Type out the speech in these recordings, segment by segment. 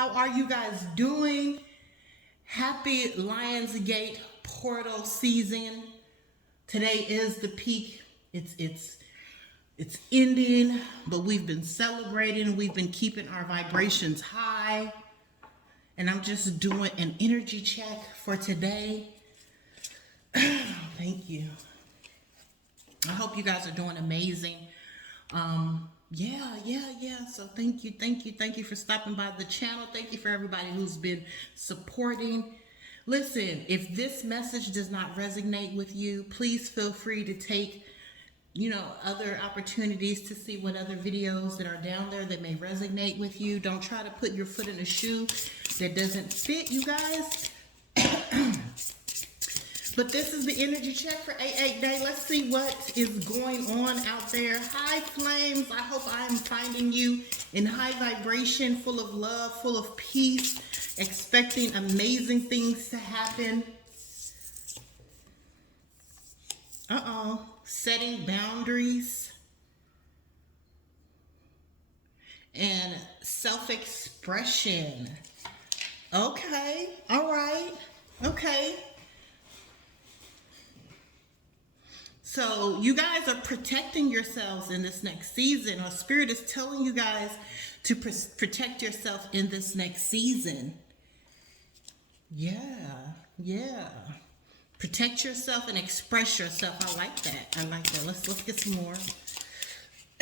How are you guys doing? Happy Lionsgate portal season. Today is the peak. It's ending, but we've been celebrating. We've been keeping our vibrations high. And I'm just doing an energy check for today. Thank you. I hope you guys are doing amazing. Yeah. So thank you for stopping by the channel. Thank you for everybody who's been supporting. Listen, if this message does not resonate with you, please feel free to take, other opportunities to see what other videos that are down there that may resonate with you. Don't try to put your foot in a shoe that doesn't fit, you guys. But this is the energy check for 8/8 day. Let's see what is going on out there. Hi, flames. I hope I'm finding you in high vibration, full of love, full of peace, expecting amazing things to happen. Setting boundaries and self-expression. Okay. All right. Okay. So you guys are protecting yourselves in this next season, or Spirit is telling you guys to protect yourself in this next season. Yeah. Protect yourself and express yourself. I like that. Let's get some more.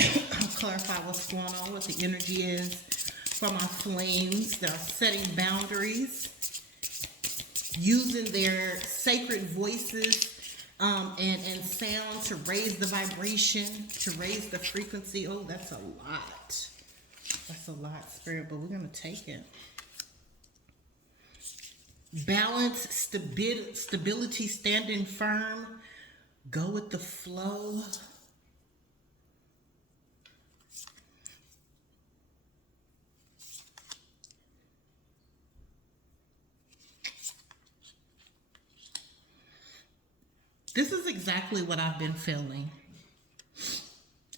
I'll clarify what's going on, what the energy is for my flames. They're setting boundaries, using their sacred voices and sound to raise the vibration, to raise the frequency. Oh, that's a lot. That's a lot, Spirit, but we're going to take it. Balance, stability, standing firm. Go with the flow. This is exactly what I've been feeling.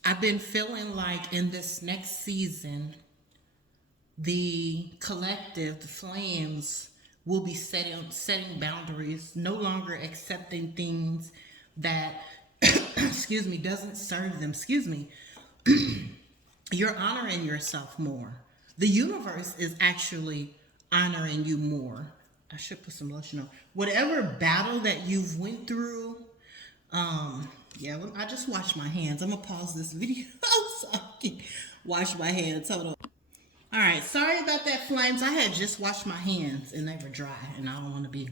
I've been feeling like in this next season, the collective, the flames, will be setting boundaries, no longer accepting things that, doesn't serve them. You're honoring yourself more. The universe is actually honoring you more. I should put some lotion on. Whatever battle that you've went through, I just washed my hands. I'm gonna pause this video so I can wash my hands. Hold on. All right, sorry about that, flames. I had just washed my hands and they were dry, and I don't want to be.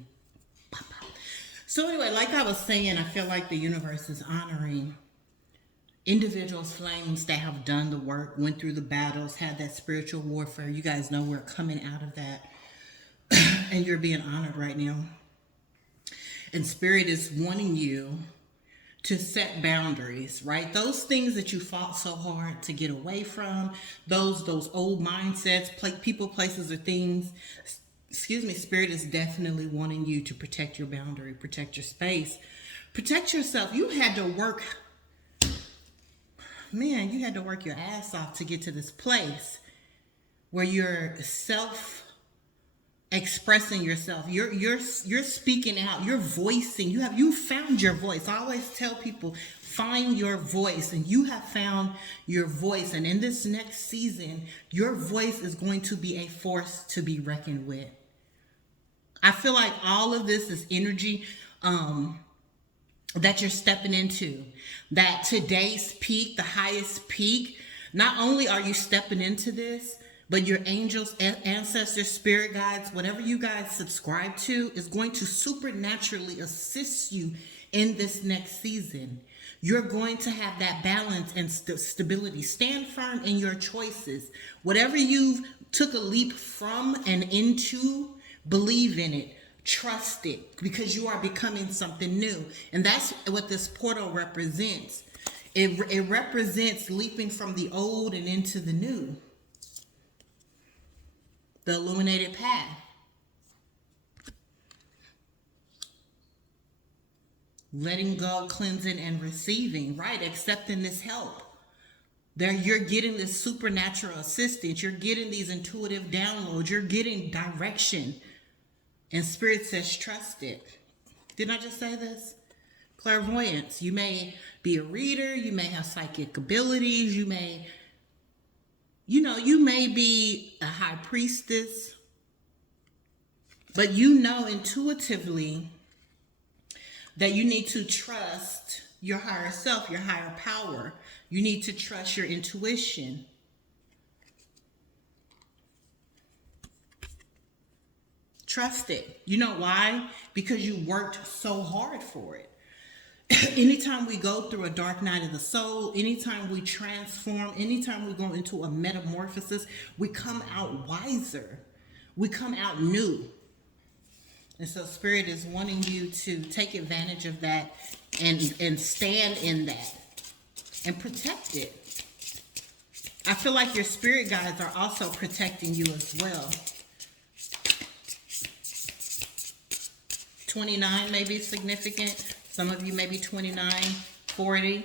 So anyway, like I was saying, I feel like the universe is honoring individuals, flames that have done the work, went through the battles, had that spiritual warfare. You guys know we're coming out of that, and you're being honored right now. And Spirit is wanting you to set boundaries, right? Those things that you fought so hard to get away from, those old mindsets, people, places, or things. Spirit is definitely wanting you to protect your boundary, protect your space, protect yourself. You had to work your ass off to get to this place where you're expressing yourself. You're speaking out. You're voicing. You found your voice. I always tell people, find your voice, and you have found your voice. And in this next season, your voice is going to be a force to be reckoned with. I feel like all of this is energy that you're stepping into. That today's peak, the highest peak, not only are you stepping into this, but your angels, ancestors, spirit guides, whatever you guys subscribe to, is going to supernaturally assist you in this next season. You're going to have that balance and stability. Stand firm in your choices. Whatever you've took a leap from and into, believe in it. Trust it, because you are becoming something new. And that's what this portal represents. It represents leaping from the old and into the new. The illuminated path. Letting go, cleansing, and receiving, right? Accepting this help. There, you're getting this supernatural assistance. You're getting these intuitive downloads. You're getting direction. And Spirit says, trust it. Didn't I just say this? Clairvoyance. You may be a reader. You may have psychic abilities. You may be a high priestess. But you know intuitively that you need to trust your higher self, your higher power. You need to trust your intuition. Trust it. You know why? Because you worked so hard for it. Anytime we go through a dark night of the soul, anytime we transform, anytime we go into a metamorphosis, we come out wiser. We come out new. And so Spirit is wanting you to take advantage of that and stand in that and protect it. I feel like your spirit guides are also protecting you as well. 29 may be significant. Some of you may be 29, 40,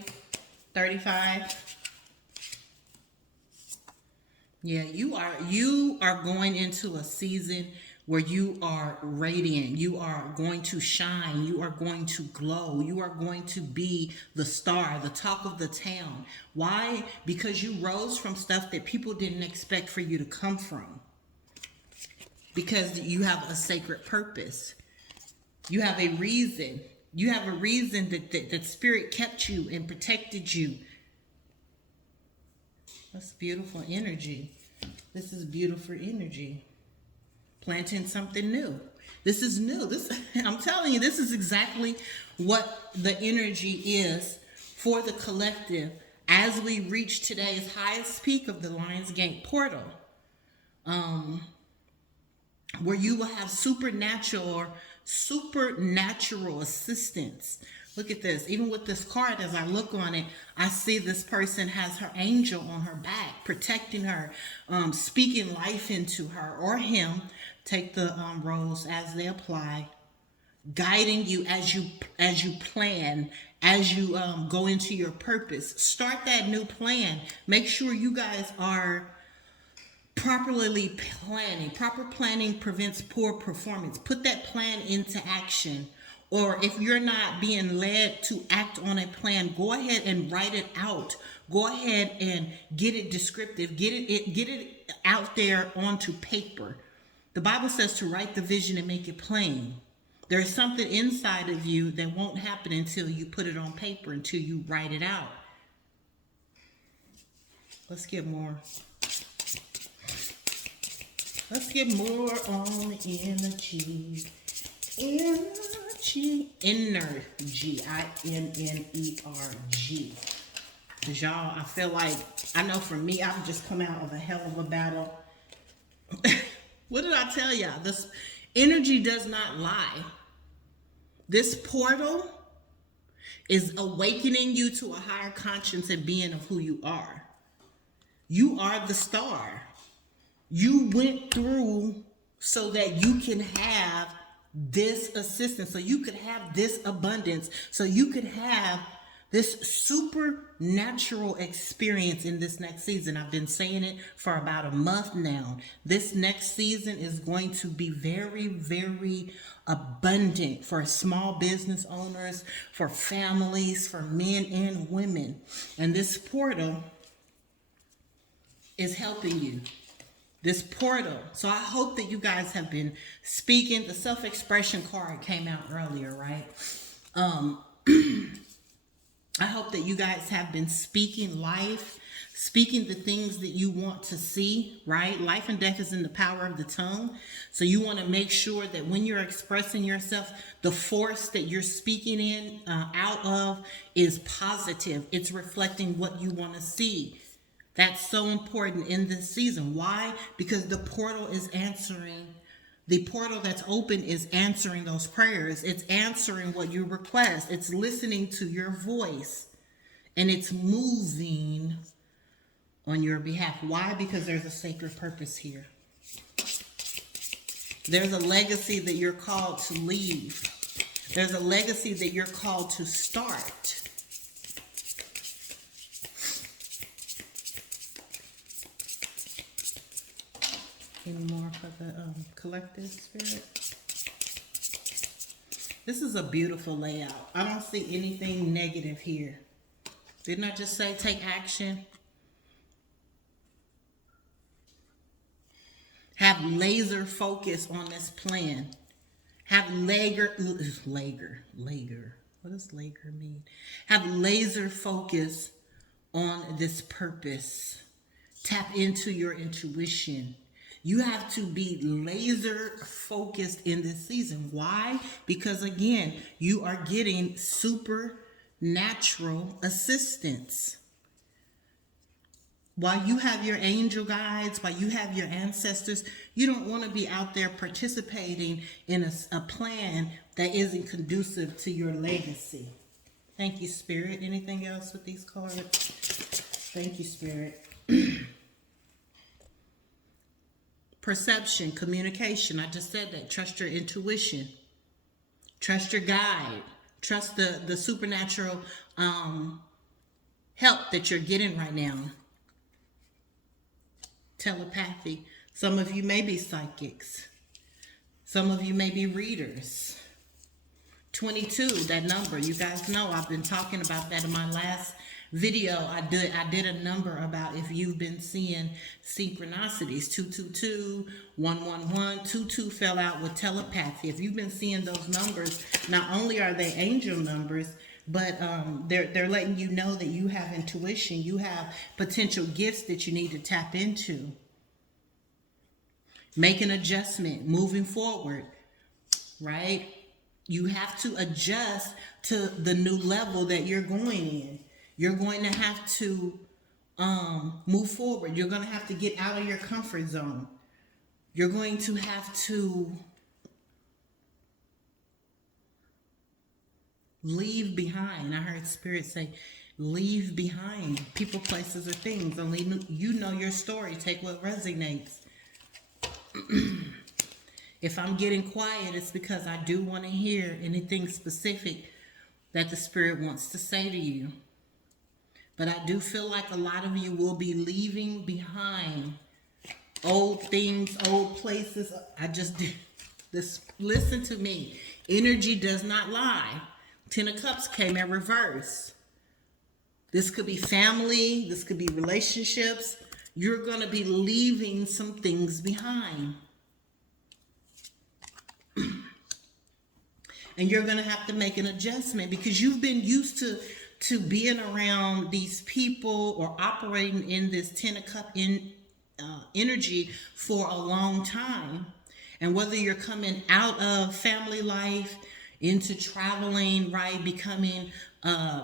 35. Yeah, you are going into a season where you are radiant. You are going to shine. You are going to glow. You are going to be the star, the talk of the town. Why? Because you rose from stuff that people didn't expect for you to come from. Because you have a sacred purpose. You have a reason. You have a reason that Spirit kept you and protected you. That's beautiful energy. This is beautiful energy. Planting something new. This is new. I'm telling you, this is exactly what the energy is for the collective as we reach today's highest peak of the Lionsgate portal. Where you will have supernatural assistance. Look at this. Even with this card, as I look on it, I see this person has her angel on her back, protecting her, speaking life into her or him. Take the roles as they apply, guiding you as you plan, as you go into your purpose. Start that new plan. Make sure you guys are properly planning. Proper planning prevents poor performance. Put that plan into action. Or if you're not being led to act on a plan, go ahead and write it out. Go ahead and get it descriptive. Get it out there onto paper. The Bible says to write the vision and make it plain. There is something inside of you that won't happen until you put it on paper, until you write it out. Let's get more. Let's get more on the energy. Energy. INNERG. Because y'all, I feel like, I know for me, I've just come out of a hell of a battle. What did I tell y'all? This energy does not lie. This portal is awakening you to a higher conscience and being of who you are. You are the star. You went through so that you can have this assistance, so you could have this abundance, so you could have this supernatural experience in this next season. I've been saying it for about a month now. This next season is going to be very, very abundant for small business owners, for families, for men and women. And this portal is helping you. This portal. So I hope that you guys have been speaking. The self-expression card came out earlier, right? I hope that you guys have been speaking life, speaking the things that you want to see, right? Life and death is in the power of the tongue. So you want to make sure that when you're expressing yourself, the force that you're speaking out of is positive. It's reflecting what you want to see. That's so important in this season. Why? Because the portal is answering. The portal that's open is answering those prayers. It's answering what you request. It's listening to your voice. And it's moving on your behalf. Why? Because there's a sacred purpose here. There's a legacy that you're called to leave. There's a legacy that you're called to start. Any more for the collective spirit? This is a beautiful layout. I don't see anything negative here. Didn't I just say take action? Have laser focus on this plan. Have lager. What does lager mean? Have laser focus on this purpose. Tap into your intuition. You have to be laser focused in this season. Why? Because again, you are getting supernatural assistance. While you have your angel guides, while you have your ancestors, you don't want to be out there participating in a plan that isn't conducive to your legacy. Thank you, Spirit. Anything else with these cards? Thank you, Spirit. Perception, communication. I just said that. Trust your intuition. Trust your guide. Trust the supernatural help that you're getting right now. Telepathy. Some of you may be psychics. Some of you may be readers. 22, that number. You guys know I've been talking about that in my last video. I did a number about if you've been seeing synchronicities. 222, 111, 22 fell out with telepathy. If you've been seeing those numbers, not only are they angel numbers, but they're letting you know that you have intuition. You have potential gifts that you need to tap into. Make an adjustment, moving forward, right? You have to adjust to the new level that you're going in. You're going to have to move forward. You're going to have to get out of your comfort zone. You're going to have to leave behind. I heard Spirit say, leave behind people, places, or things. Only you know your story. Take what resonates. If I'm getting quiet, it's because I do want to hear anything specific that the Spirit wants to say to you. But I do feel like a lot of you will be leaving behind old things, old places. I just did this. Listen to me. Energy does not lie. 10 of Cups came in reverse. This could be family. This could be relationships. You're going to be leaving some things behind. And you're going to have to make an adjustment because you've been used to being around these people or operating in this 10 of Cup energy for a long time. And whether you're coming out of family life into traveling, right, becoming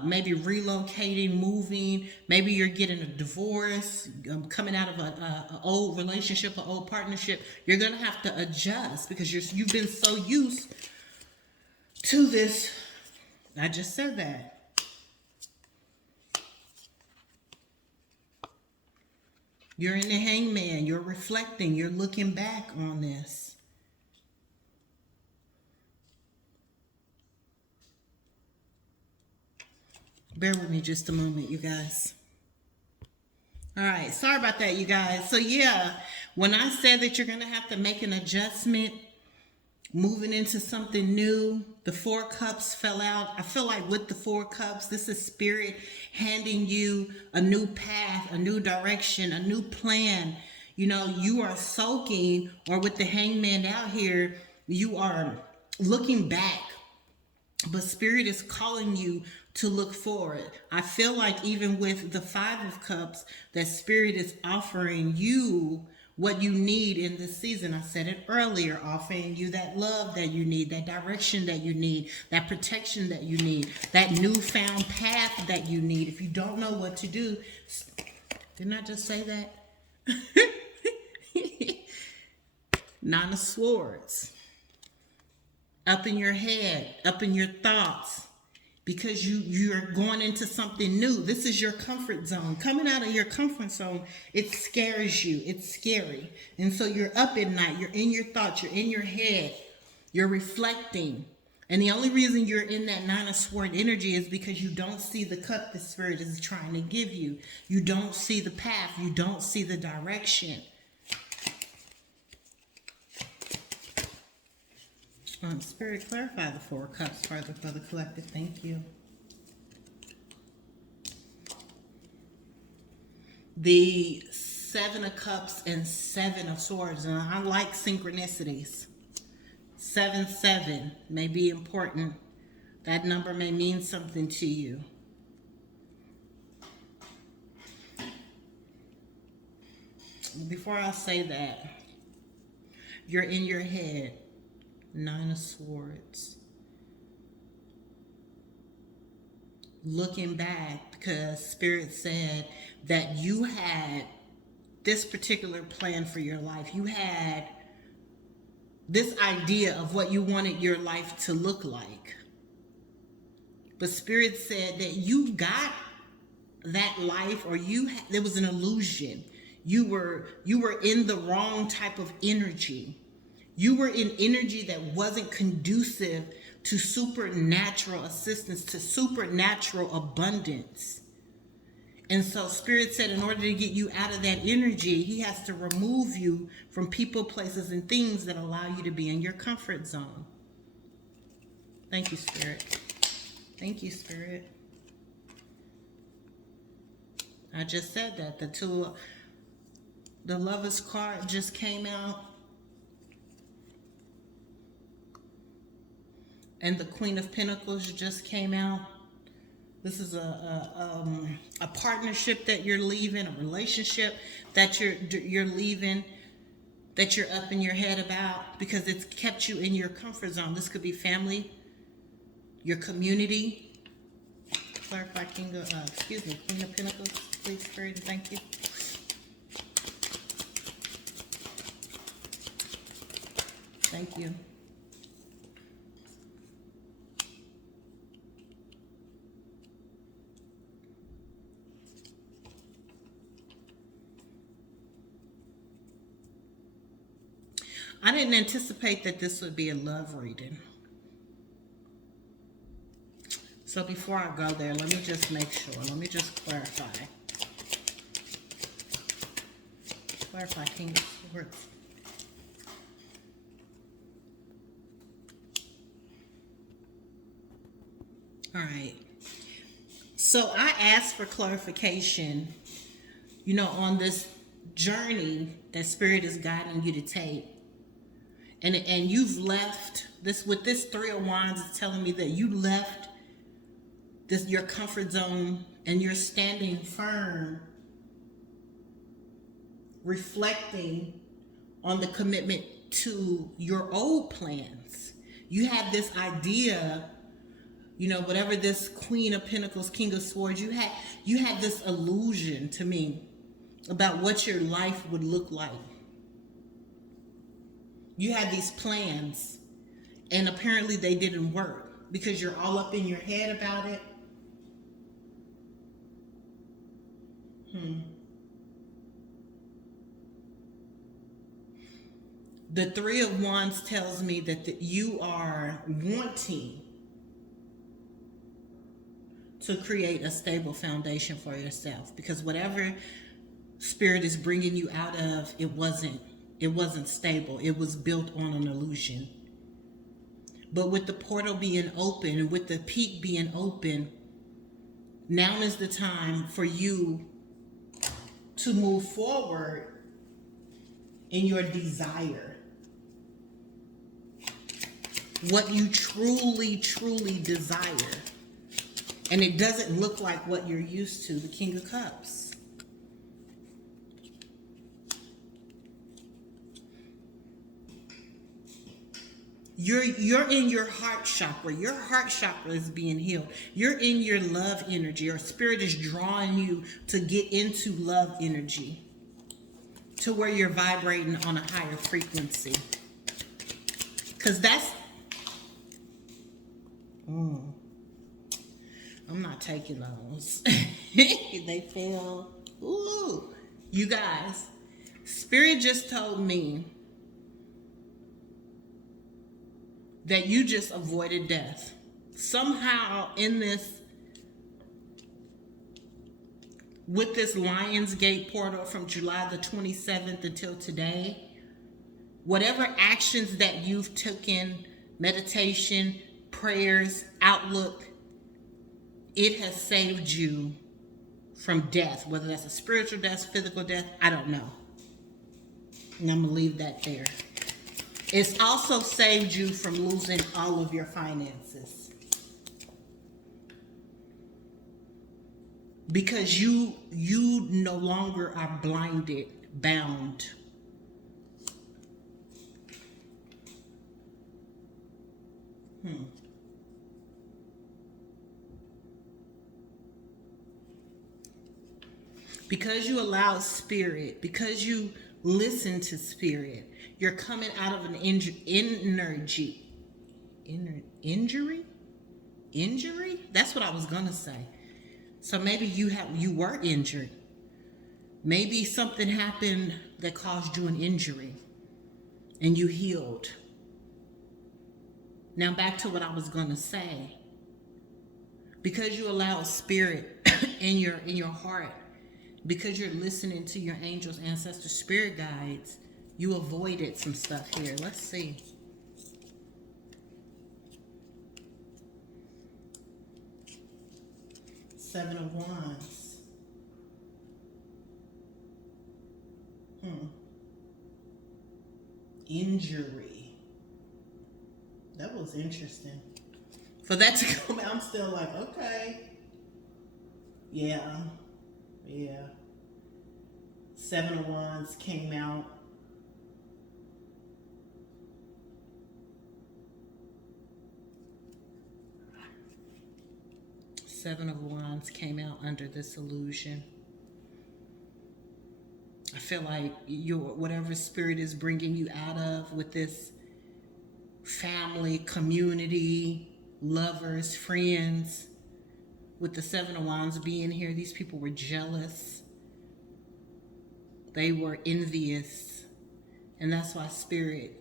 maybe relocating, moving, maybe you're getting a divorce, coming out of an old relationship, an old partnership, you're going to have to adjust because you've been so used to this. I just said that. You're in the Hangman. You're reflecting. You're looking back on this. Bear with me just a moment, you guys. All right. Sorry about that, you guys. So, yeah, when I said that you're going to have to make an adjustment, moving into something new, the 4 Cups fell out. I feel like with the 4 Cups, this is Spirit handing you a new path, a new direction, a new plan. You know, you are soaking, or with the Hangman out here, you are looking back. But Spirit is calling you to look forward. I feel like even with the 5 of Cups, that Spirit is offering you what you need in this season. I said it earlier, offering you that love that you need, that direction that you need, that protection that you need, that newfound path that you need. If you don't know what to do, didn't I just say that? 9 of Swords. Up in your head, up in your thoughts, because you're going into something new. This is your comfort zone. Coming out of your comfort zone, it scares you. It's scary. And so you're up at night. You're in your thoughts. You're in your head. You're reflecting. And the only reason you're in that 9 of Swords energy is because you don't see the cup the Spirit is trying to give you. You don't see the path. You don't see the direction. Spirit, clarify the Four of Cups further for the collective. Thank you. The Seven of Cups and Seven of Swords. And I like synchronicities. 7-7 may be important. That number may mean something to you. Before I say that, you're in your head. 9 of Swords. Looking back, because Spirit said that you had this particular plan for your life. You had this idea of what you wanted your life to look like. But Spirit said that you got that life, or there was an illusion. You were in the wrong type of energy. You were in energy that wasn't conducive to supernatural assistance, to supernatural abundance. And so Spirit said in order to get you out of that energy, He has to remove you from people, places, and things that allow you to be in your comfort zone. Thank you, Spirit. Thank you, Spirit. I just said that. The Lover's card just came out. And the Queen of Pentacles just came out. This is a partnership that you're leaving, a relationship that you're leaving, that you're up in your head about because it's kept you in your comfort zone. This could be family, your community. Clarify, Queen of Pentacles, please, Spirit, and thank you. Thank you. I didn't anticipate that this would be a love reading. So before I go there, let me just make sure. Let me just clarify. Clarify, King of Swords. All right. So I asked for clarification, on this journey that Spirit is guiding you to take. And you've left this with this Three of Wands is telling me that you left your comfort zone and you're standing firm, reflecting on the commitment to your old plans. You had this idea, whatever this Queen of Pentacles, King of Swords, you had this illusion to me about what your life would look like. You had these plans, and apparently they didn't work because you're all up in your head about it. The Three of Wands tells me that you are wanting to create a stable foundation for yourself, because whatever Spirit is bringing you out of, it wasn't stable. It was built on an illusion. But with the portal being open and with the peak being open, now is the time for you to move forward in your desire. What you truly, truly desire. And it doesn't look like what you're used to, the King of Cups. You're in your heart chakra. Your heart chakra is being healed. You're in your love energy. Your Spirit is drawing you to get into love energy, to where you're vibrating on a higher frequency. Because that's... I'm not taking those. They fell. Ooh. You guys, Spirit just told me that you just avoided death. Somehow in this, with this Lionsgate portal from July the 27th until today, whatever actions that you've taken meditation, prayers, outlook, it has saved you from death, whether that's a spiritual death, physical death, I don't know. And I'm going to leave that there. It's also saved you from losing all of your finances. Because you no longer are blinded, bound. Because you allow spirit, because you listen to spirit, you're coming out of an injury. That's what I was gonna say. So maybe you were injured. Maybe something happened that caused you an injury, and you healed. Now back to what I was gonna say. Because you allow spirit in your heart, because you're listening to your angels, ancestors, spirit guides, you avoided some stuff here. Let's see. Seven of Wands. Injury. That was interesting. For that to come out, I'm still like, okay. Yeah. Seven of Wands came out. Seven of Wands came out under this illusion. I feel like whatever spirit is bringing you out of with this family, community, lovers, friends, with the Seven of Wands being here, these people were jealous. They were envious. And that's why spirit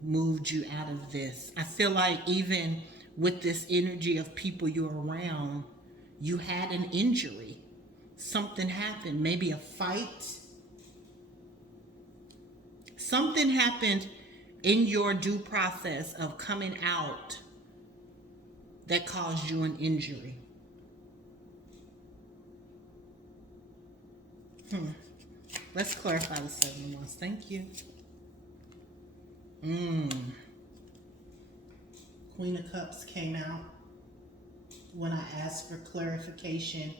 moved you out of this. I feel like even with this energy of people you're around, you had an injury. Something happened, maybe a fight. Something happened in your due process of coming out that caused you an injury. Let's clarify the Seven of Wands. Thank you. Queen of Cups came out when I asked for clarification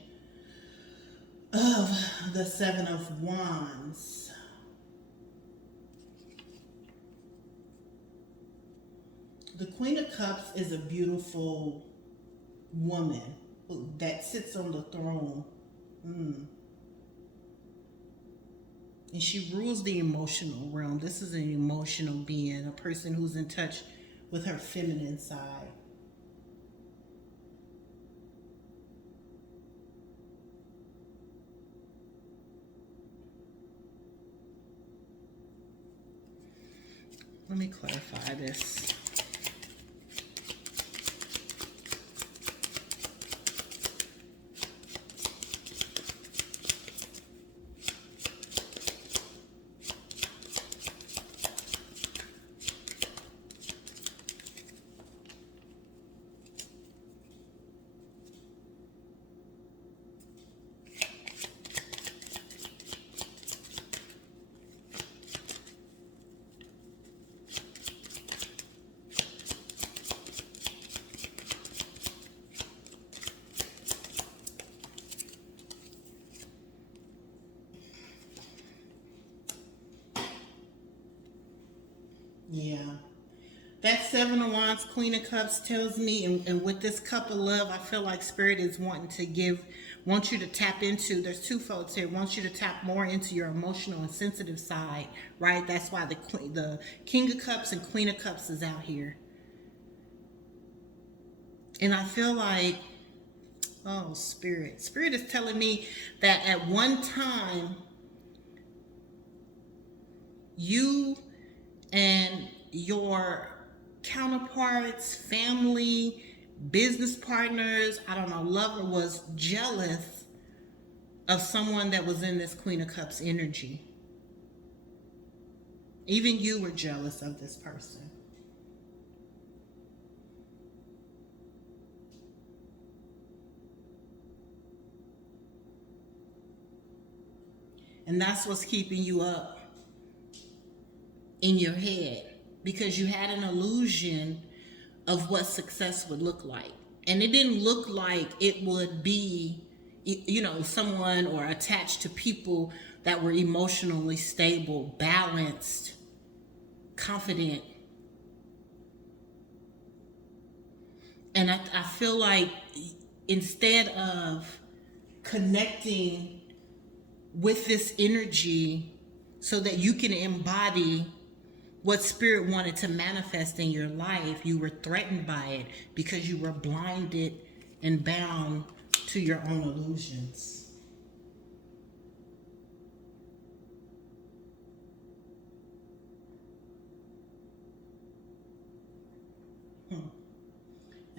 of the Seven of Wands. The Queen of Cups is a beautiful woman that sits on the throne. And she rules the emotional realm. This is an emotional being, a person who's in touch with her feminine side. Let me clarify this. Yeah. That Seven of Wands, Queen of Cups tells me, and with this cup of love, I feel like Spirit is wanting to want you to tap into, there's two folds here, wants you to tap more into your emotional and sensitive side, right? That's why the King of Cups and Queen of Cups is out here. And I feel like, oh, Spirit is telling me that at one time, you and your counterparts, family, business partners, I don't know, lover was jealous of someone that was in this Queen of Cups energy. Even you were jealous of this person. And that's what's keeping you up in your head, because you had an illusion of what success would look like. And it didn't look like it would be, someone or attached to people that were emotionally stable, balanced, confident. And I feel like instead of connecting with this energy so that you can embody what spirit wanted to manifest in your life, you were threatened by it because you were blinded and bound to your own illusions.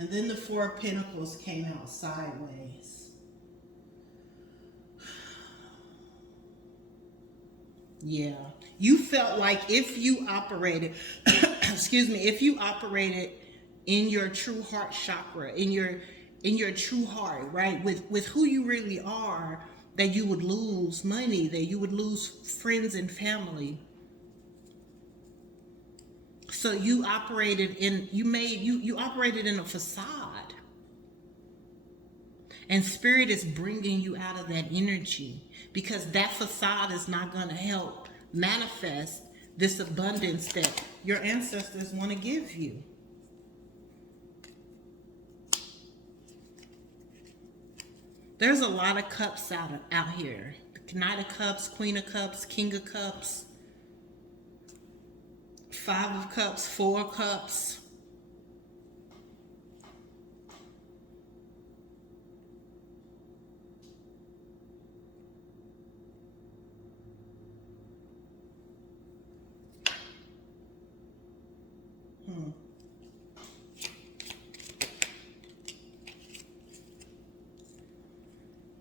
And then the Four of Pentacles came out sideways. Yeah. You felt like if you operated, if you operated in your true heart chakra, in your true heart, right? With who you really are, that you would lose money, that you would lose friends and family. So you operated in, you operated in a facade. And spirit is bringing you out of that energy, because that facade is not going to help manifest this abundance that your ancestors want to give you. There's a lot of cups out here. The Knight of Cups, Queen of Cups, King of Cups, Five of Cups, Four of Cups.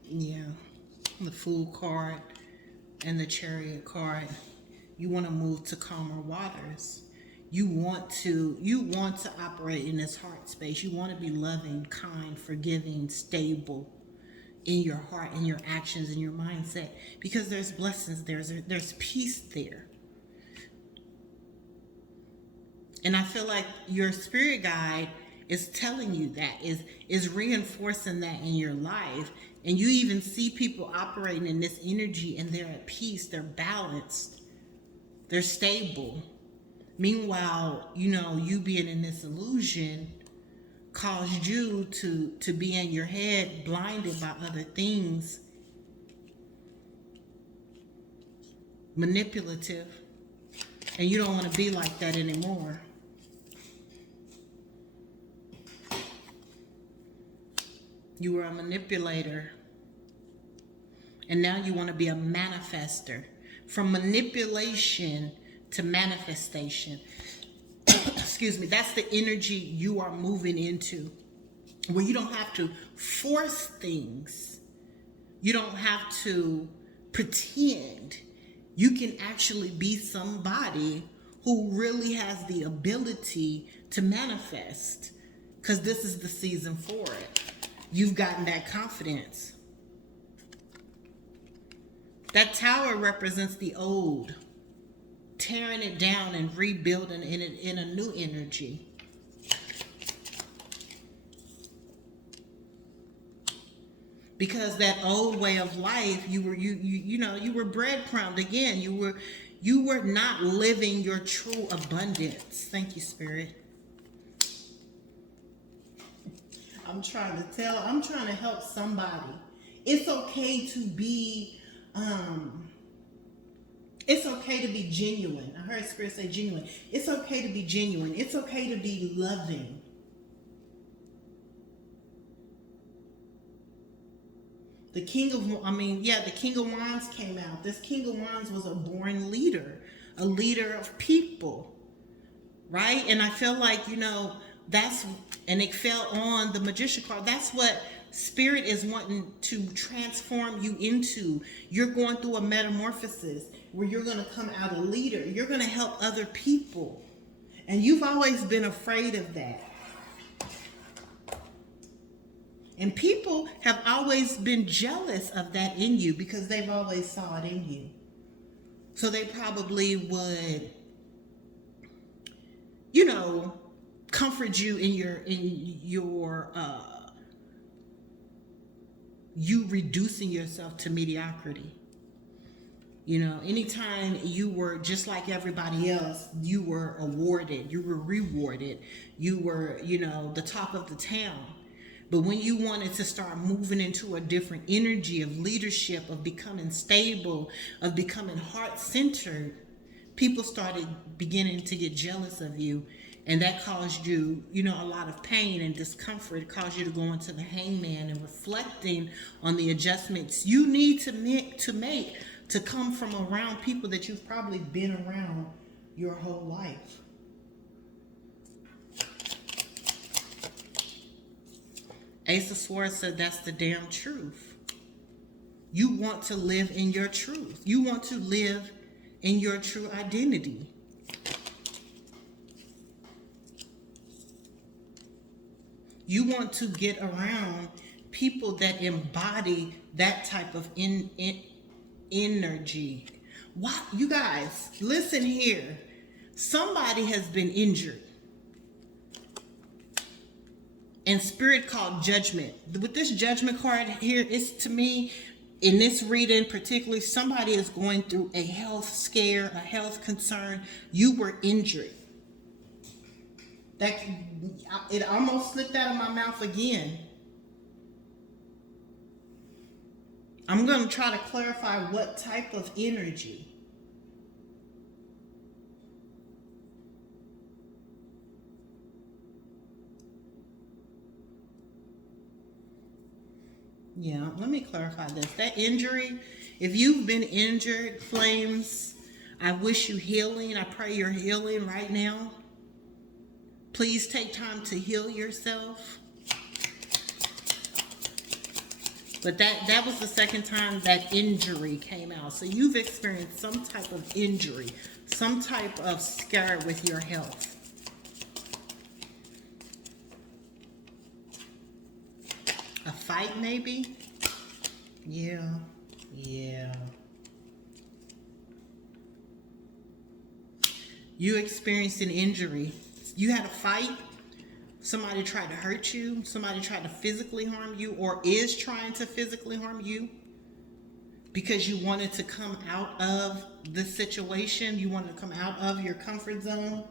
Yeah, the Fool card and the Chariot card. You want to move to calmer waters. You want to operate in this heart space. You want to be loving, kind, forgiving, stable in your heart, in your actions, in your mindset, because there's blessings, there's peace there. And I feel like your spirit guide is telling you that, is reinforcing that in your life. And you even see people operating in this energy, and they're at peace, they're balanced, they're stable. Meanwhile, you being in this illusion caused you to be in your head, blinded by other things, manipulative, and you don't want to be like that anymore. You were a manipulator, and now you want to be a manifester. From manipulation to manifestation. Excuse me. That's the energy you are moving into, where you don't have to force things. You don't have to pretend. You can actually be somebody who really has the ability to manifest, because this is the season for it. You've gotten that confidence. That tower represents the old, tearing it down and rebuilding it in a new energy. Because that old way of life, you were breadcrumbed again. You were not living your true abundance. Thank you, Spirit. I'm trying to help somebody. It's okay to be genuine. I heard Spirit say genuine. It's okay to be genuine. It's okay to be loving. The King of Wands came out. This King of Wands was a born leader, a leader of people, right? And I feel like, and it fell on the Magician card. That's what Spirit is wanting to transform you into. You're going through a metamorphosis where you're going to come out a leader. You're going to help other people. And you've always been afraid of that. And people have always been jealous of that in you because they've always saw it in you. So they probably would, you know, comfort you in your you reducing yourself to mediocrity. You know, anytime you were just like everybody else, you were awarded, you were rewarded, you were, you know, the talk of the town. But when you wanted to start moving into a different energy of leadership, of becoming stable, of becoming heart-centered, people started beginning to get jealous of you. And that caused you, you know, a lot of pain and discomfort. It caused you to go into the hangman and reflecting on the adjustments you need to make to come from around people that you've probably been around your whole life. Ace of Swords said that's the damn truth. You want to live in your truth. You want to live in your true identity. You want to get around people that embody that type of energy. What, you guys, listen here. Somebody has been injured. And spirit called judgment. With this judgment card here, it's to me, in this reading particularly, somebody is going through a health scare, a health concern. You were injured. That it almost slipped out of my mouth again. I'm going to try to clarify what type of energy. Yeah, let me clarify this. That injury, if you've been injured, Flames, I wish you healing. I pray you're healing right now. Please take time to heal yourself. But that was the second time that injury came out. So you've experienced some type of injury, some type of scare with your health. A fight maybe? Yeah. You experienced an injury. You had a fight. Somebody tried to hurt you. Somebody tried to physically harm you or is trying to physically harm you because you wanted to come out of the situation. You wanted to come out of your comfort zone.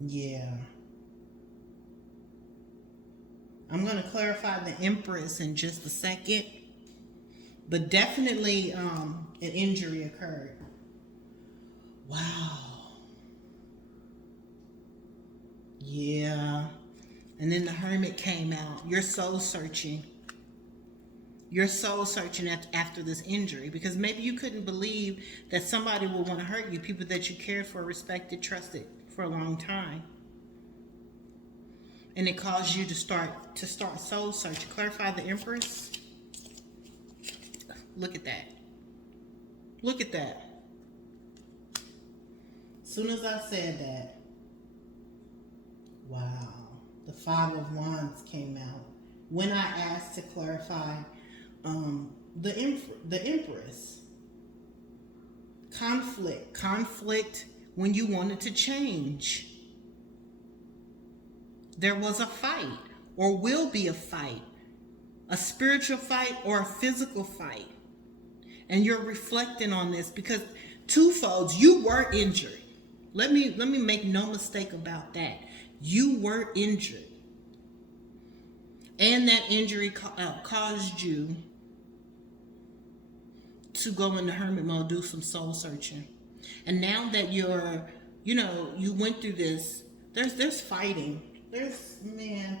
Yeah. I'm going to clarify the Empress in just a second. But definitely an injury occurred. Wow. Yeah. And then the Hermit came out. You're soul searching. You're soul searching after this injury because maybe you couldn't believe that somebody would want to hurt you, people that you cared for, respected, trusted for a long time. And it caused you to start soul searching. Clarify the Empress. Look at that. Look at that. As soon as I said that, wow, the Five of Wands came out. When I asked to clarify the Empress. Conflict when you wanted to change. There was a fight or will be a fight, a spiritual fight or a physical fight. And you're reflecting on this because twofolds, you were injured. Let me make no mistake about that. You were injured. And that injury caused you to go into hermit mode, do some soul searching. And now that you went through this, there's fighting.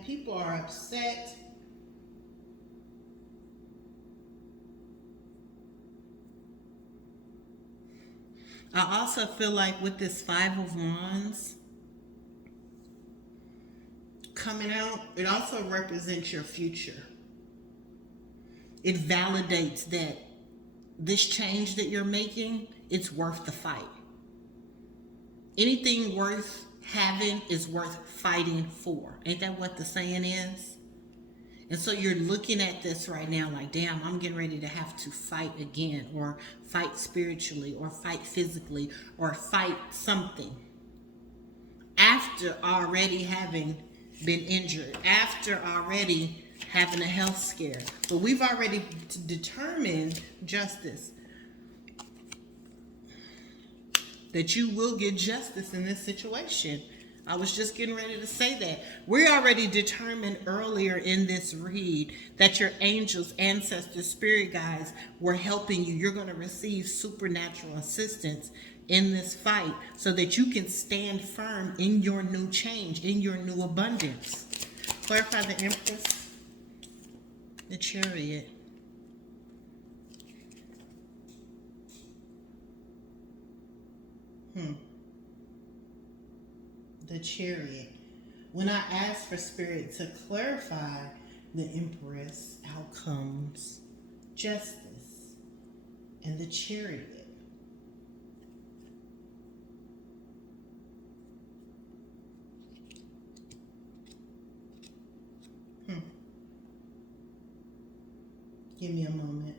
People are upset. I also feel like with this Five of Wands coming out, it also represents your future. It validates that this change that you're making, it's worth the fight. Anything worth having is worth fighting for. Ain't that what the saying is? And so you're looking at this right now like, damn, I'm getting ready to have to fight again, or fight spiritually, or fight physically, or fight something. After already having been injured, after already having a health scare. But we've already determined, Justice, that you will get justice in this situation. I was just getting ready to say that. We already determined earlier in this read that your angels, ancestors, spirit guides were helping you. You're going to receive supernatural assistance in this fight so that you can stand firm in your new change, in your new abundance. Clarify the Empress, the Chariot. The Chariot. When I asked for Spirit to clarify the Empress, out comes Justice and the Chariot. Give me a moment.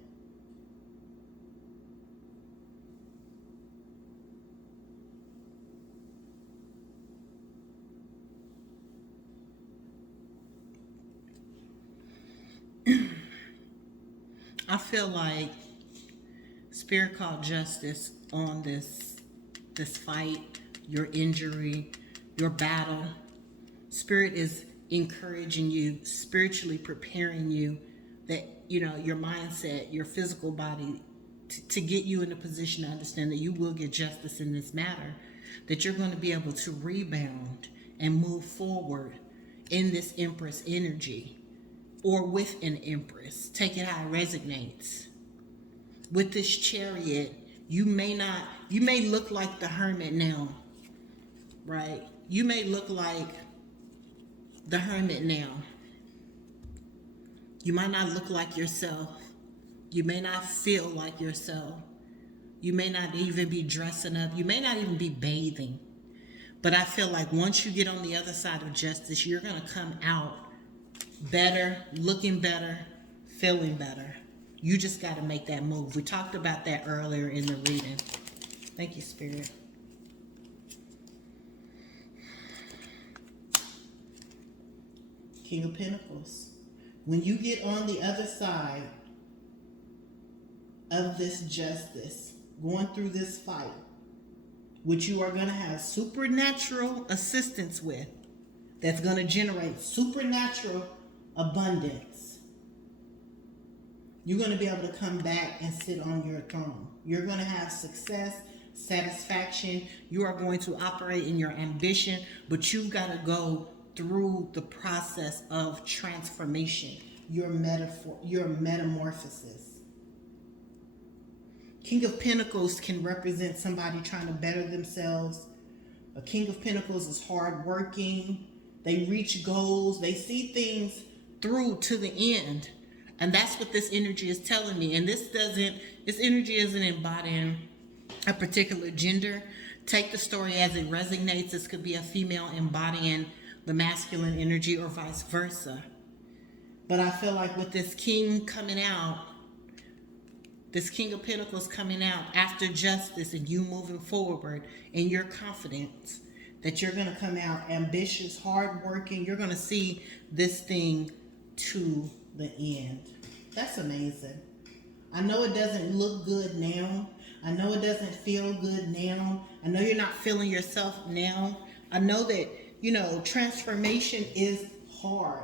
I feel like Spirit called justice on this fight, your injury, your battle. Spirit is encouraging you, spiritually preparing you, that your mindset, your physical body, to get you in a position to understand that you will get justice in this matter, that you're going to be able to rebound and move forward in this Empress energy, or with an Empress. Take it how it resonates. With this Chariot, you may look like the Hermit now, right? You may look like the Hermit now. You might not look like yourself. You may not feel like yourself. You may not even be dressing up. You may not even be bathing. But I feel like once you get on the other side of justice, you're going to come out better, looking better, feeling better. You just got to make that move. We talked about that earlier in the reading. Thank you, Spirit. King of Pentacles. When you get on the other side of this justice, going through this fight, which you are going to have supernatural assistance with, that's going to generate supernatural abundance. You're going to be able to come back and sit on your throne. You're going to have success, satisfaction. You are going to operate in your ambition, but you've got to go through the process of transformation, your metamorphosis. King of Pentacles can represent somebody trying to better themselves. A King of Pentacles is hardworking. They reach goals. They see things through to the end. And that's what this energy is telling me. And this energy isn't embodying a particular gender. Take the story as it resonates. This could be a female embodying the masculine energy, or vice versa. But I feel like with this king coming out, this King of Pentacles coming out after justice, and you moving forward in your confidence, that you're going to come out ambitious, hardworking. You're going to see this thing to the end. That's amazing. I know it doesn't look good now. I know it doesn't feel good now. I know you're not feeling yourself now. I know that, transformation is hard.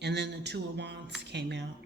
And then the Two of Wands came out.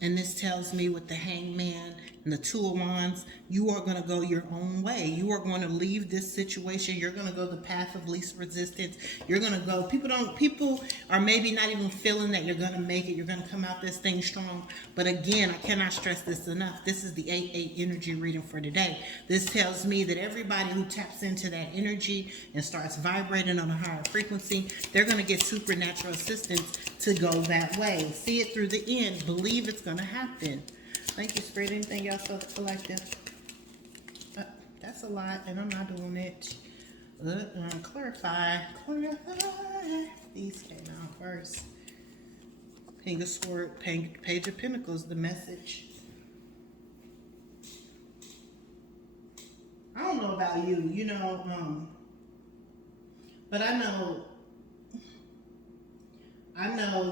And this tells me with the Hangman, and the Two of Wands, you are going to go your own way. You are going to leave this situation. You're going to go the path of least resistance. You're going to go. People are maybe not even feeling that you're going to make it. You're going to come out this thing strong. But again, I cannot stress this enough. This is the 8-8 energy reading for today. This tells me that everybody who taps into that energy and starts vibrating on a higher frequency, they're going to get supernatural assistance to go that way. See it through the end. Believe it's going to happen. Thank you, Spirit. Anything else for the collective? That's a lot, and I'm not doing it. Clarify. These came out first. King of Swords, Page of Pentacles, the message. I don't know about you, but I know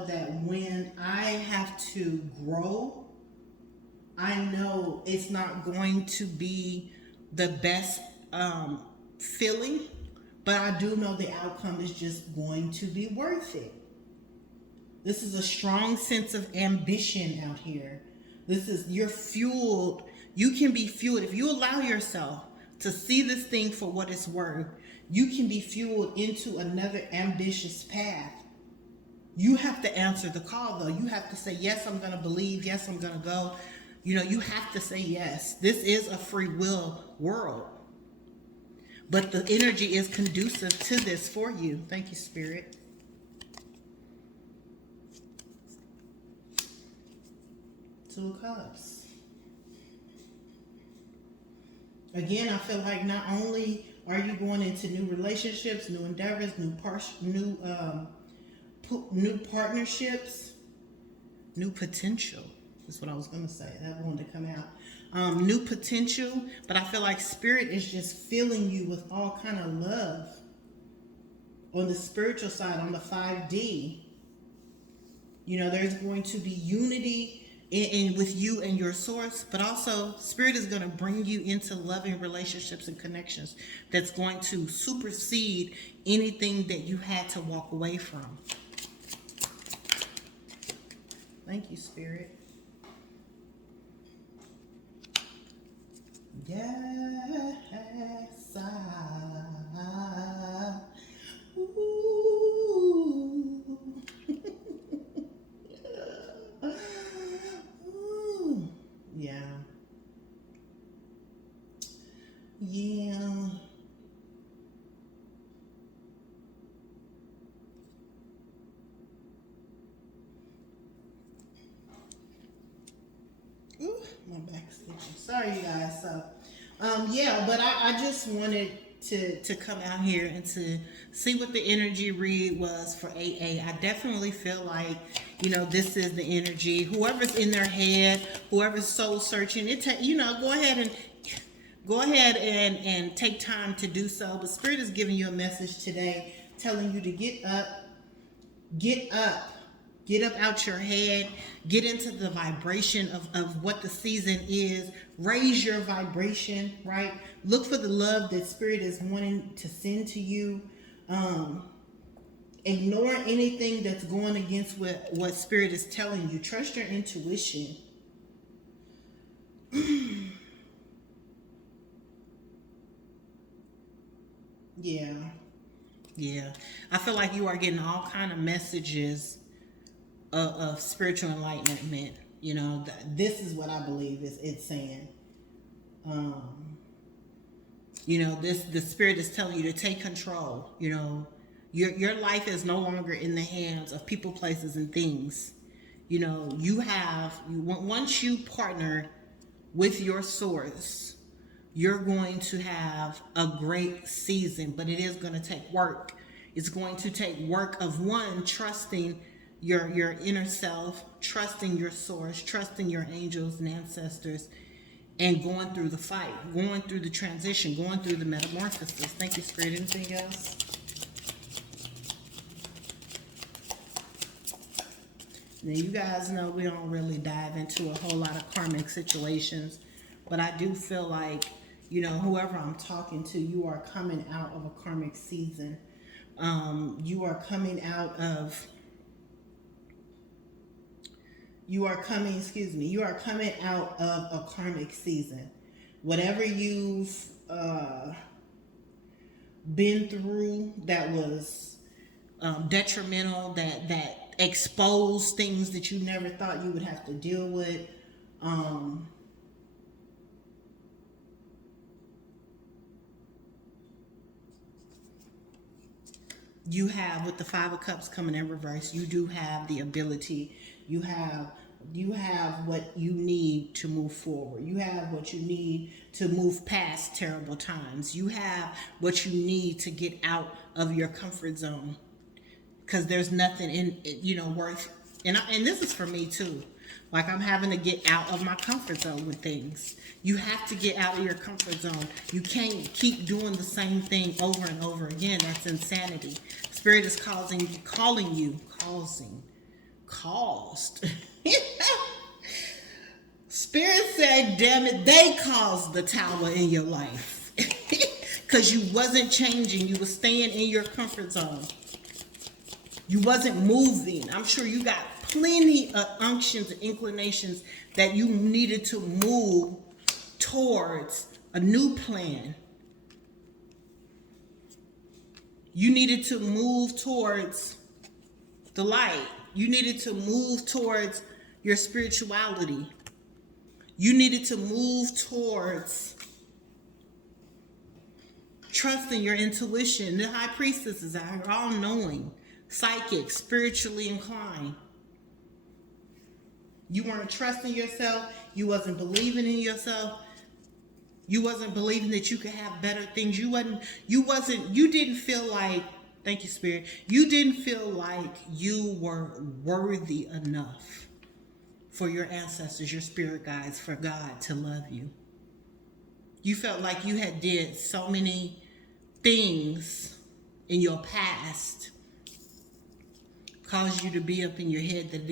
that when I have to grow, I know it's not going to be the best feeling, but I do know the outcome is just going to be worth it. This is a strong sense of ambition out here. You're fueled. You can be fueled. If you allow yourself to see this thing for what it's worth, you can be fueled into another ambitious path. You have to answer the call, though. You have to say, yes, I'm going to believe. Yes, I'm going to go. You have to say yes. This is a free will world. But the energy is conducive to this for you. Thank you, Spirit. Two of Cups. Again, I feel like not only are you going into new relationships, new endeavors, new partnerships, new potential. That's what I was going to say. That wanted to come out. New potential, but I feel like Spirit is just filling you with all kind of love. On the spiritual side, on the 5D, there's going to be unity in with you and your source, but also Spirit is going to bring you into loving relationships and connections that's going to supersede anything that you had to walk away from. Thank you, Spirit. Yes, ooh. Ooh. Yeah. Ooh, my back's itching. Sorry, you guys. So, but I just wanted to come out here and to see what the energy read was for 8-8. I definitely feel like, this is the energy. Whoever's in their head, whoever's soul searching, go ahead and take time to do so. But Spirit is giving you a message today, telling you to get up out your head, get into the vibration of what the season is, raise your vibration, right? Look for the love that Spirit is wanting to send to you. Ignore anything that's going against what Spirit is telling you. Trust your intuition. Yeah. I feel like you are getting all kind of messages of spiritual enlightenment. This is what I believe it's saying. The Spirit is telling you to take control. Your life is no longer in the hands of people, places, and things. Once you partner with your source, you're going to have a great season, but it is going to take work. It's going to take work of trusting your inner self, trusting your source, trusting your angels and ancestors, and going through the fight, going through the transition, going through the metamorphosis. Thank you, Spirit. Anything else? Now, you guys know we don't really dive into a whole lot of karmic situations, but I do feel like, whoever I'm talking to, you are coming out of a karmic season. You are coming out of You are coming, you are coming out of a karmic season. Whatever you've been through that was detrimental, that exposed things that you never thought you would have to deal with. You have, with the Five of Cups coming in reverse, you do have the ability. You have what you need to move forward. You have what you need to move past terrible times. You have what you need to get out of your comfort zone, because there's nothing in worth. And this is for me too. Like, I'm having to get out of my comfort zone with things. You have to get out of your comfort zone. You can't keep doing the same thing over and over again. That's insanity. Spirit is caused. Spirit said, damn it, they caused the tower in your life. Because you wasn't changing. You were staying in your comfort zone. You wasn't moving. I'm sure you got plenty of unctions and inclinations that you needed to move towards a new plan. You needed to move towards the light. You needed to move towards your spirituality. You needed to move towards trusting your intuition. The high priestesses are all knowing, psychic, spiritually inclined. You weren't trusting yourself. You wasn't believing in yourself. You wasn't believing that you could have better things. You didn't feel like, thank you, Spirit. You didn't feel like you were worthy enough for your ancestors, your spirit guides, for God to love you. You felt like you had did so many things in your past caused you to be up in your head that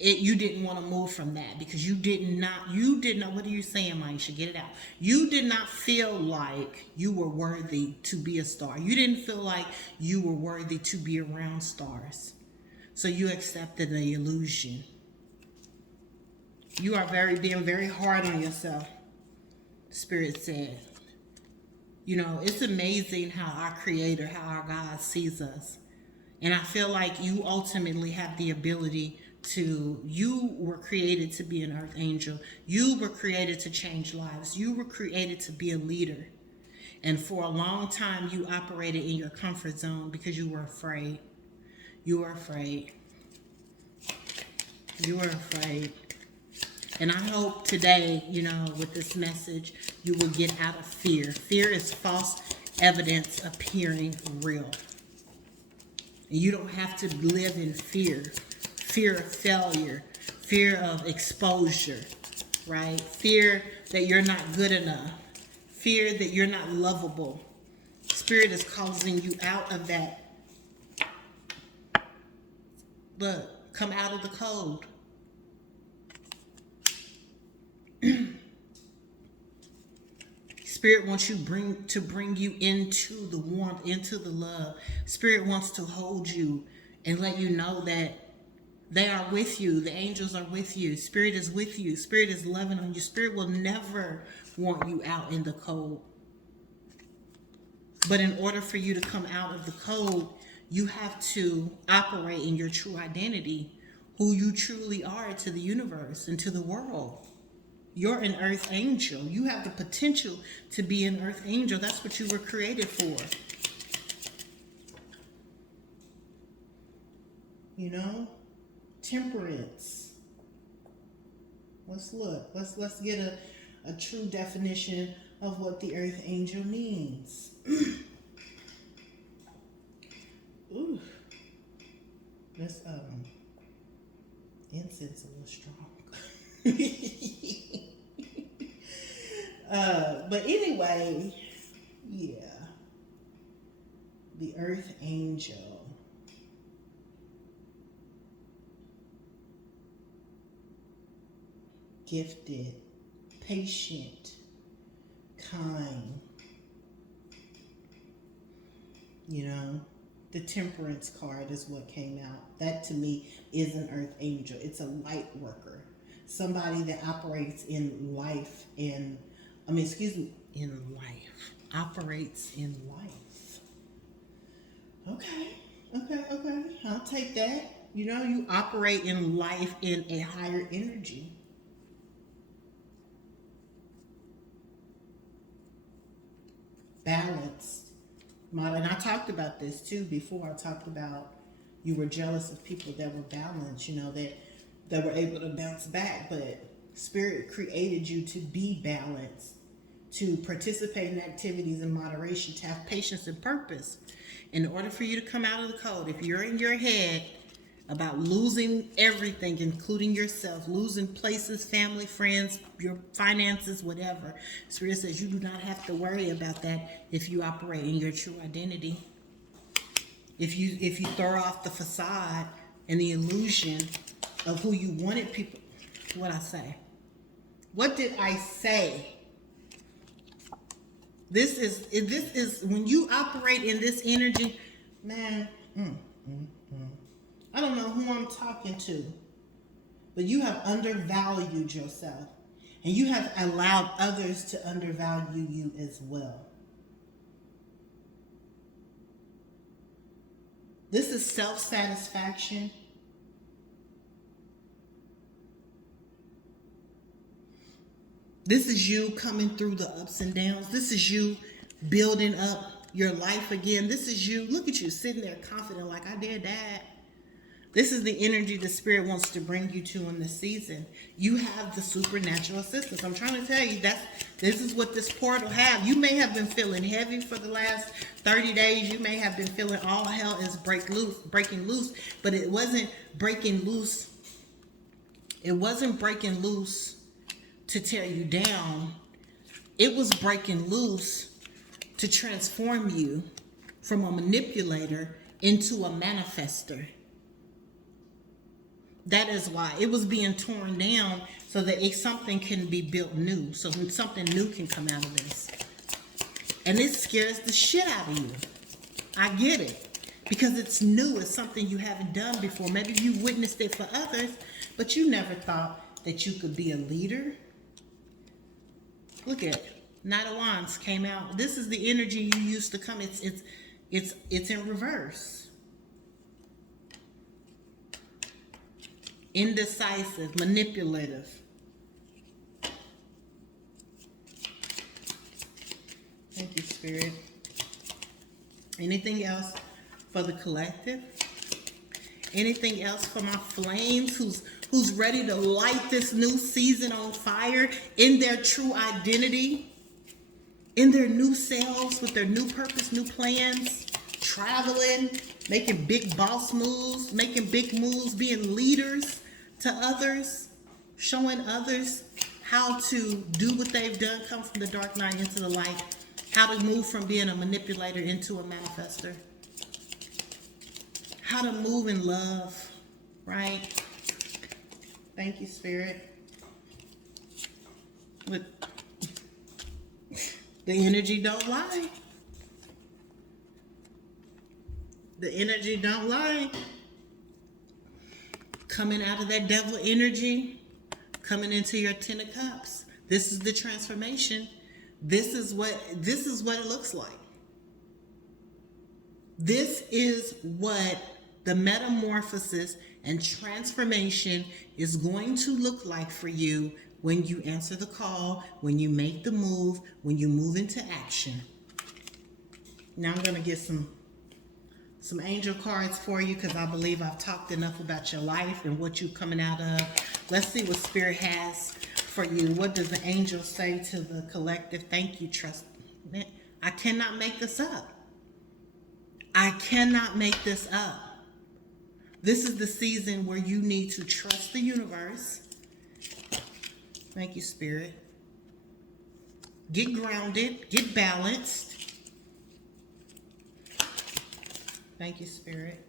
you didn't want to move from that, because you did not, what are you saying, Maisha? Get it out. You did not feel like you were worthy to be a star. You didn't feel like you were worthy to be around stars. So you accepted the illusion. You are being very hard on yourself, Spirit said. It's amazing how our Creator, how our God sees us. And I feel like you ultimately have the ability you were created to be an earth angel. You were created to change lives. You were created to be a leader. And for a long time, you operated in your comfort zone because you were afraid. You were afraid. You were afraid. And I hope today, with this message, you will get out of fear. Fear is false evidence appearing real. And you don't have to live in fear. Fear of failure, fear of exposure, right? Fear that you're not good enough, fear that you're not lovable. Spirit is causing you out of that. Look, come out of the cold. Spirit wants to bring you into the warmth, into the love. Spirit wants to hold you and let you know that they are with you. The angels are with you. Spirit is with you. Spirit is loving on you. Spirit will never want you out in the cold. But in order for you to come out of the cold, you have to operate in your true identity, who you truly are to the universe and to the world. You're an earth angel. You have the potential to be an earth angel. That's what you were created for. Temperance. Let's look. Let's get a true definition of what the earth angel means. Ooh. This incense a little strong. But anyway, yeah. The earth angel. Gifted, patient, kind. The Temperance card is what came out. That to me is an earth angel. It's a light worker. Somebody that operates in life in life. Operates in life. Okay. I'll take that. You know, you operate in life in a higher energy. Balanced. And I talked about this too before. I talked about you were jealous of people that were balanced, you know, that were able to bounce back. But Spirit created you to be balanced, to participate in activities in moderation, to have patience and purpose. In order for you to come out of the code, if you're in your head about losing everything, including yourself, losing places, family, friends, your finances, whatever, Spirit says you do not have to worry about that if you operate in your true identity. If you throw off the facade and the illusion of who you wanted people. What I say? What did I say? This is when you operate in this energy, man. I don't know who I'm talking to, but you have undervalued yourself, and you have allowed others to undervalue you as well. This is self-satisfaction. This is you coming through the ups and downs. This is you building up your life again. This is you. Look at you sitting there confident like, I did that. This is the energy the Spirit wants to bring you to in this season. You have the supernatural assistance. I'm trying to tell you this is what this portal have. You may have been feeling heavy for the last 30 days. You may have been feeling all hell is breaking loose, but it wasn't breaking loose. It wasn't breaking loose to tear you down. It was breaking loose to transform you from a manipulator into a manifester. That is why it was being torn down, so that something can be built new, so something new can come out of this. And it scares the shit out of you. I get it, because it's new. It's something you haven't done before. Maybe you witnessed it for others, but you never thought that you could be a leader. Look at it. Knight of Wands came out. This is the energy you used to come. It's in reverse. Indecisive, manipulative. Thank you, Spirit. Anything else for the collective? Anything else for my flames who's ready to light this new season on fire in their true identity, in their new selves, with their new purpose, new plans, traveling, making big boss moves, making big moves, being leaders to others, showing others how to do what they've done, come from the dark night into the light, how to move from being a manipulator into a manifester, how to move in love, right? Thank you, Spirit. But the energy don't lie. The energy don't lie. Coming out of that devil energy, coming into your 10 of cups. This is the transformation. This is what it looks like. This is what the metamorphosis and transformation is going to look like for you when you answer the call, when you make the move, when you move into action. Now I'm going to get some angel cards for you, because I believe I've talked enough about your life and what you're coming out of. Let's see what Spirit has for you. What does the angel say to the collective? Thank you, trust. I cannot make this up. I cannot make this up. This is the season where you need to trust the universe. Thank you, Spirit. Get grounded. Get balanced. Thank you, Spirit.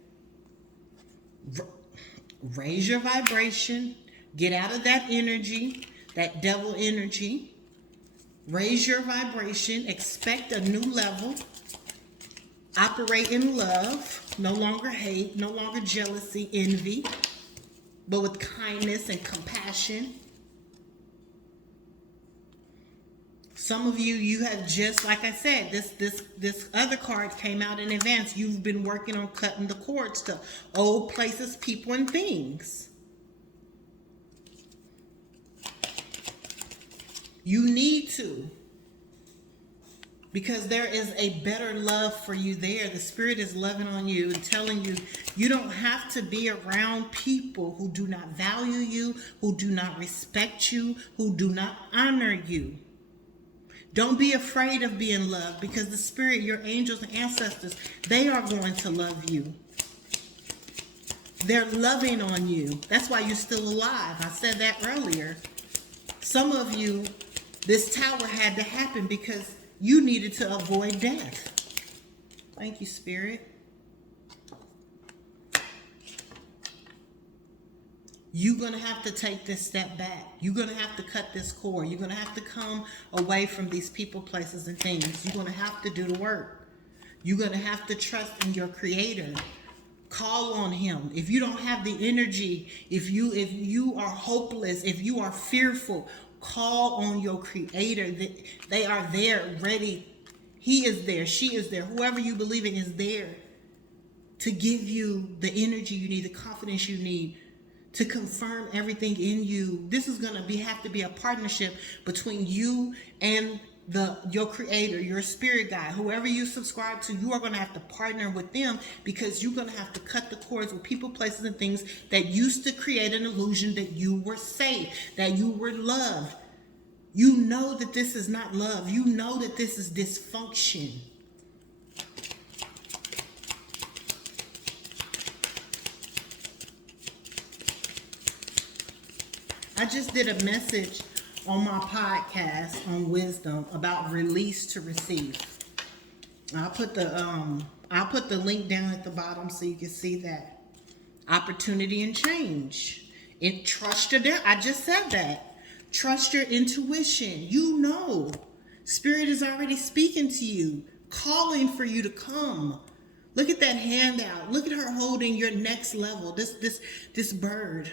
Raise your vibration. Get out of that energy, that devil energy. Raise your vibration. Expect a new level. Operate in love, no longer hate, no longer jealousy, envy, but with kindness and compassion. Some of you, you have just, like I said, this other card came out in advance. You've been working on cutting the cords to old places, people, and things. You need to. Because there is a better love for you there. The Spirit is loving on you and telling you, you don't have to be around people who do not value you, who do not respect you, who do not honor you. Don't be afraid of being loved, because the Spirit, your angels and ancestors, they are going to love you. They're loving on you. That's why you're still alive. I said that earlier. Some of you, this tower had to happen because you needed to avoid death. Thank you, Spirit. You're going to have to take this step back. You're going to have to cut this cord. You're going to have to come away from these people, places, and things. You're going to have to do the work. You're going to have to trust in your Creator. Call on Him. If you don't have the energy, if you are hopeless, if you are fearful, call on your Creator. They are there, ready. He is there. She is there. Whoever you believe in is there to give you the energy you need, the confidence you need, to confirm everything in you. This is going to have to be a partnership between you and your Creator, your spirit guide, whoever you subscribe to. You are going to have to partner with them, because you're going to have to cut the cords with people, places, and things that used to create an illusion that you were safe, that you were loved. You know that this is not love. You know that this is dysfunction. I just did a message on my podcast on wisdom about release to receive. I'll put the link down at the bottom so you can see that. Opportunity and change. Trust your, I just said that. Trust your intuition. You know. Spirit is already speaking to you, calling for you to come. Look at that handout. Look at her holding your next level. This bird.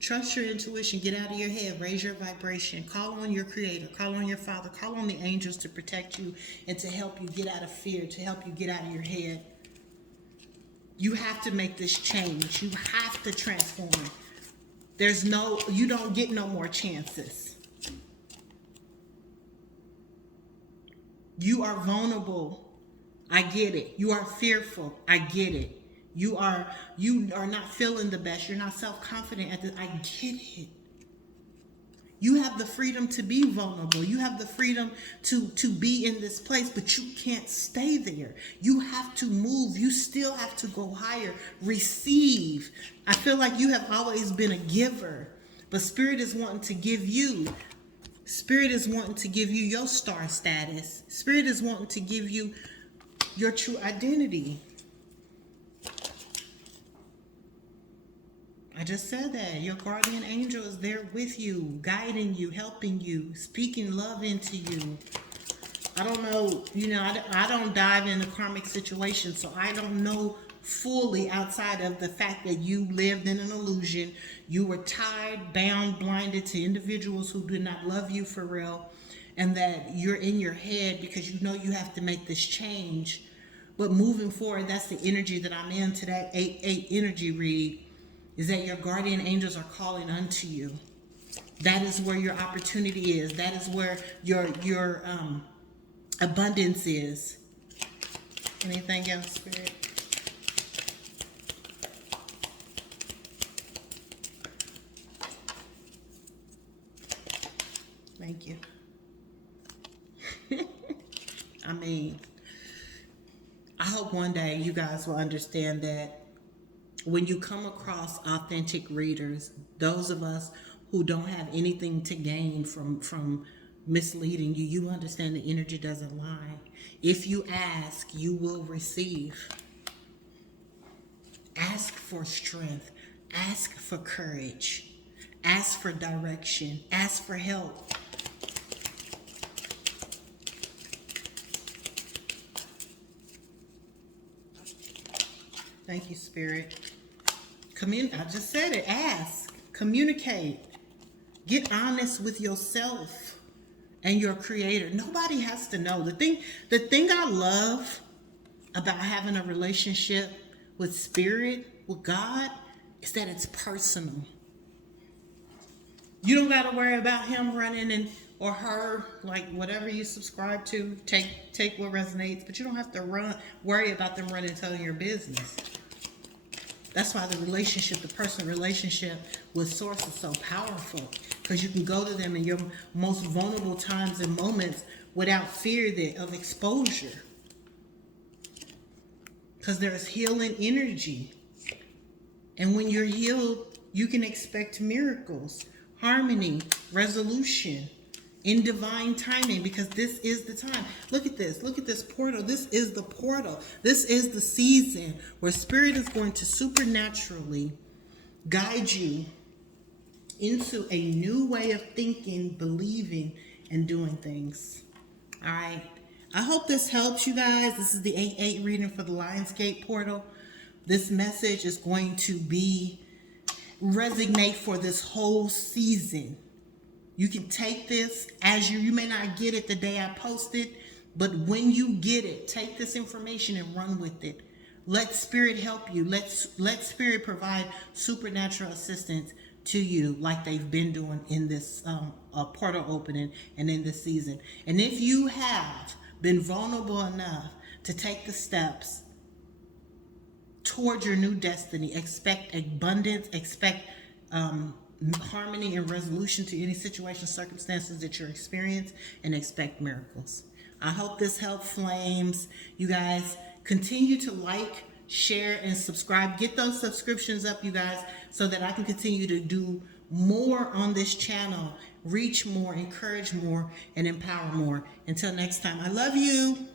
Trust your intuition. Get out of your head. Raise your vibration. Call on your Creator. Call on your Father. Call on the angels to protect you and to help you get out of fear, to help you get out of your head. You have to make this change. You have to transform. You don't get no more chances. You are vulnerable. I get it. You are fearful. I get it. You are not feeling the best. You're not self-confident at this. I get it. You have the freedom to be vulnerable. You have the freedom to be in this place, but you can't stay there. You have to move. You still have to go higher. Receive. I feel like you have always been a giver, but Spirit is wanting to give you. Spirit is wanting to give you your star status. Spirit is wanting to give you your true identity. I just said that. Your guardian angel is there with you, guiding you, helping you, speaking love into you. I don't know, I don't dive into karmic situations, so I don't know fully outside of the fact that you lived in an illusion. You were tied, bound, blinded to individuals who did not love you for real, and that you're in your head because you know you have to make this change. But moving forward, that's the energy that I'm in to that 8-8 energy read. Is that your guardian angels are calling unto you. That is where your opportunity is. That is where your abundance is. Anything else, Spirit? Thank you. I hope one day you guys will understand that when you come across authentic readers, those of us who don't have anything to gain from misleading you, you understand the energy doesn't lie. If you ask, you will receive. Ask for strength. Ask for courage. Ask for direction. Ask for help. Thank you, Spirit. I just said it. Ask. Communicate. Get honest with yourself and your creator. Nobody has to know. The thing I love about having a relationship with Spirit, with God, is that it's personal. You don't got to worry about him running or her, like whatever you subscribe to. Take what resonates, but you don't have to worry about them running telling your business. That's why the personal relationship with Source is so powerful, because you can go to them in your most vulnerable times and moments without fear of exposure. Because there's healing energy. And when you're healed, you can expect miracles, harmony, resolution, in divine timing, because this is the time. Look at this. Look at this portal. This is the portal. This is the season where Spirit is going to supernaturally guide you into a new way of thinking, believing, and doing things. All right. I hope this helps you guys. This is the 8/8 reading for the Lionsgate portal. This message is going to resonate for this whole season. You can take this as you may not get it the day I post it, but when you get it, take this information and run with it. Let Spirit help you. Let Spirit provide supernatural assistance to you, like they've been doing in this portal opening and in this season. And if you have been vulnerable enough to take the steps toward your new destiny, expect abundance, expect harmony and resolution to any situation, circumstances that you're experiencing, and expect miracles. I hope this helped, Flames. You guys continue to like, share, and subscribe. Get those subscriptions up, you guys, so that I can continue to do more on this channel, reach more, encourage more, and empower more. Until next time, I love you.